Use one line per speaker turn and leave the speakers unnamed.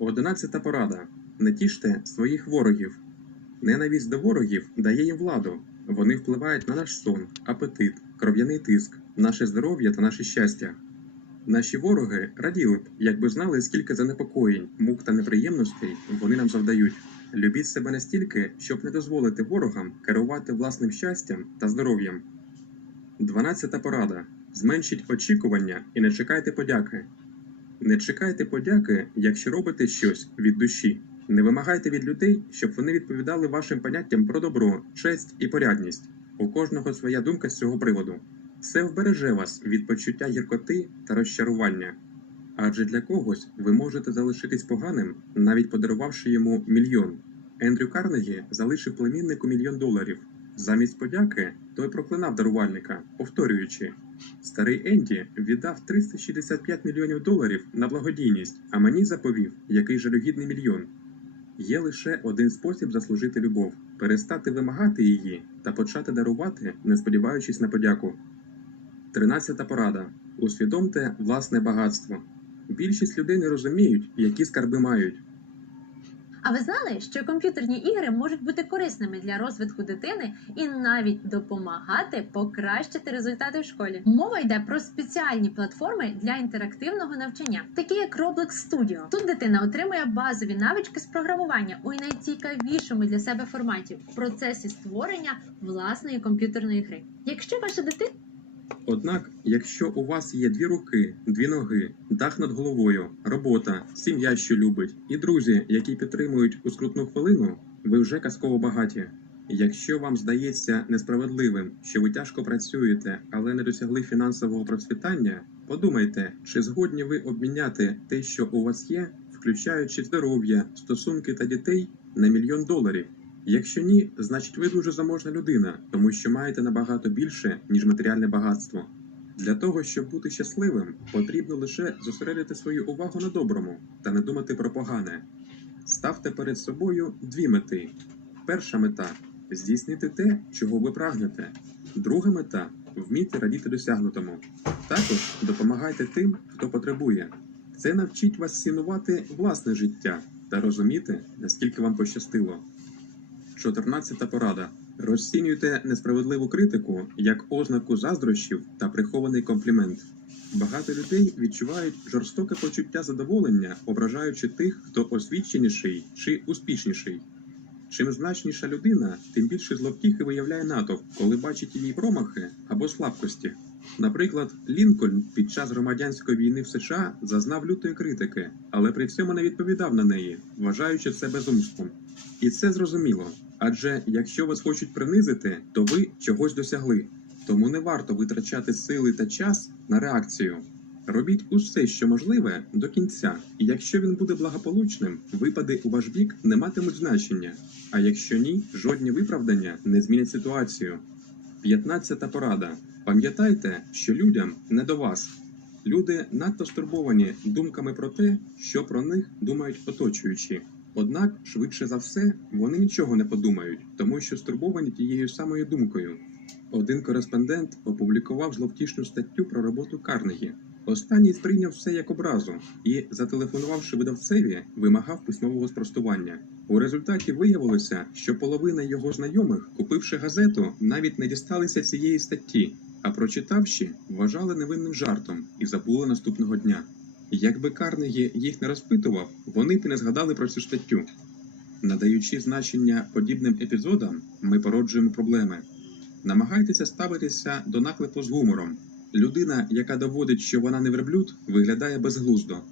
Одинадцята порада. Не тіште своїх ворогів. Ненависть до ворогів дає їм владу. Вони впливають на наш сон, апетит, кров'яний тиск, наше здоров'я та наше щастя. Наші вороги раділи б, якби знали, скільки занепокоєнь, мук та неприємностей вони нам завдають. Любіть себе настільки, щоб не дозволити ворогам керувати власним щастям та здоров'ям. Дванадцята порада. Зменшіть очікування і не чекайте подяки. Не чекайте подяки, якщо робите щось від душі. Не вимагайте від людей, щоб вони відповідали вашим поняттям про добро, честь і порядність. У кожного своя думка з цього приводу. Це вбереже вас від почуття гіркоти та розчарування. Адже для когось ви можете залишитись поганим, навіть подарувавши йому мільйон. Ендрю Карнегі залишив племіннику мільйон доларів. Замість подяки той проклинав дарувальника, повторюючи: Старий Енді віддав 365 мільйонів доларів на благодійність, а мені заповів, який жалюгідний мільйон. Є лише один спосіб заслужити любов перестати вимагати її та почати дарувати, не сподіваючись на подяку. Тринадцята порада. Усвідомте власне багатство. Більшість людей не розуміють, які скарби мають.
А ви знали, що комп'ютерні ігри можуть бути корисними для розвитку дитини і навіть допомагати покращити результати в школі? Мова йде про спеціальні платформи для інтерактивного навчання, такі як Roblox Studio. Тут дитина отримує базові навички з програмування у найцікавішому для себе форматі в процесі створення власної комп'ютерної гри. Якщо ваша дитина
Однак, якщо у вас є дві руки, дві ноги, дах над головою, робота, сім'я, що любить, і друзі, які підтримують у скрутну хвилину, ви вже казково багаті. Якщо вам здається несправедливим, що ви тяжко працюєте, але не досягли фінансового процвітання, подумайте, чи згодні ви обміняти те, що у вас є, включаючи здоров'я, стосунки та дітей, на мільйон доларів. Якщо ні, значить ви дуже заможна людина, тому що маєте набагато більше, ніж матеріальне багатство. Для того, щоб бути щасливим, потрібно лише зосередити свою увагу на доброму та не думати про погане. Ставте перед собою дві мети. Перша мета здійснити те, чого ви прагнете. Друга мета вміти радіти досягнутому. Також допомагайте тим, хто потребує. Це навчить вас цінувати власне життя та розуміти, наскільки вам пощастило. 14 порада. Розцінюйте несправедливу критику як ознаку заздрощів та прихований комплімент. Багато людей відчувають жорстоке почуття задоволення, ображаючи тих, хто освіченіший чи успішніший. Чим значніша людина, тим більше зловтіхи виявляє натовп, коли бачить її промахи або слабкості. Наприклад, Лінкольн під час громадянської війни в США зазнав лютої критики, але при цьому не відповідав на неї, вважаючи це безумством. І це зрозуміло. Адже якщо вас хочуть принизити, то ви чогось досягли. Тому не варто витрачати сили та час на реакцію. Робіть усе, що можливе, до кінця, і якщо він буде благополучним, випади у ваш бік не матимуть значення. А якщо ні, жодні виправдання не змінять ситуацію. 15 порада. Пам'ятайте, що людям не до вас. Люди надто стурбовані думками про те, що про них думають оточуючі. Однак, швидше за все, вони нічого не подумають, тому що стурбовані тією самою думкою. Один кореспондент опублікував зловтішну статтю про роботу Карнегі. Останній сприйняв все як образу і, зателефонувавши видавцеві, вимагав письмового спростування. У результаті виявилося, що половина його знайомих, купивши газету, навіть не дісталися цієї статті, а прочитавши, вважали невинним жартом і забули наступного дня. Якби Карнегі їх не розпитував, вони б не згадали про цю статтю. Надаючи значення подібним епізодам, ми породжуємо проблеми. Намагайтеся ставитися до наклепу з гумором. Людина, яка доводить, що вона не верблюд, виглядає безглуздо.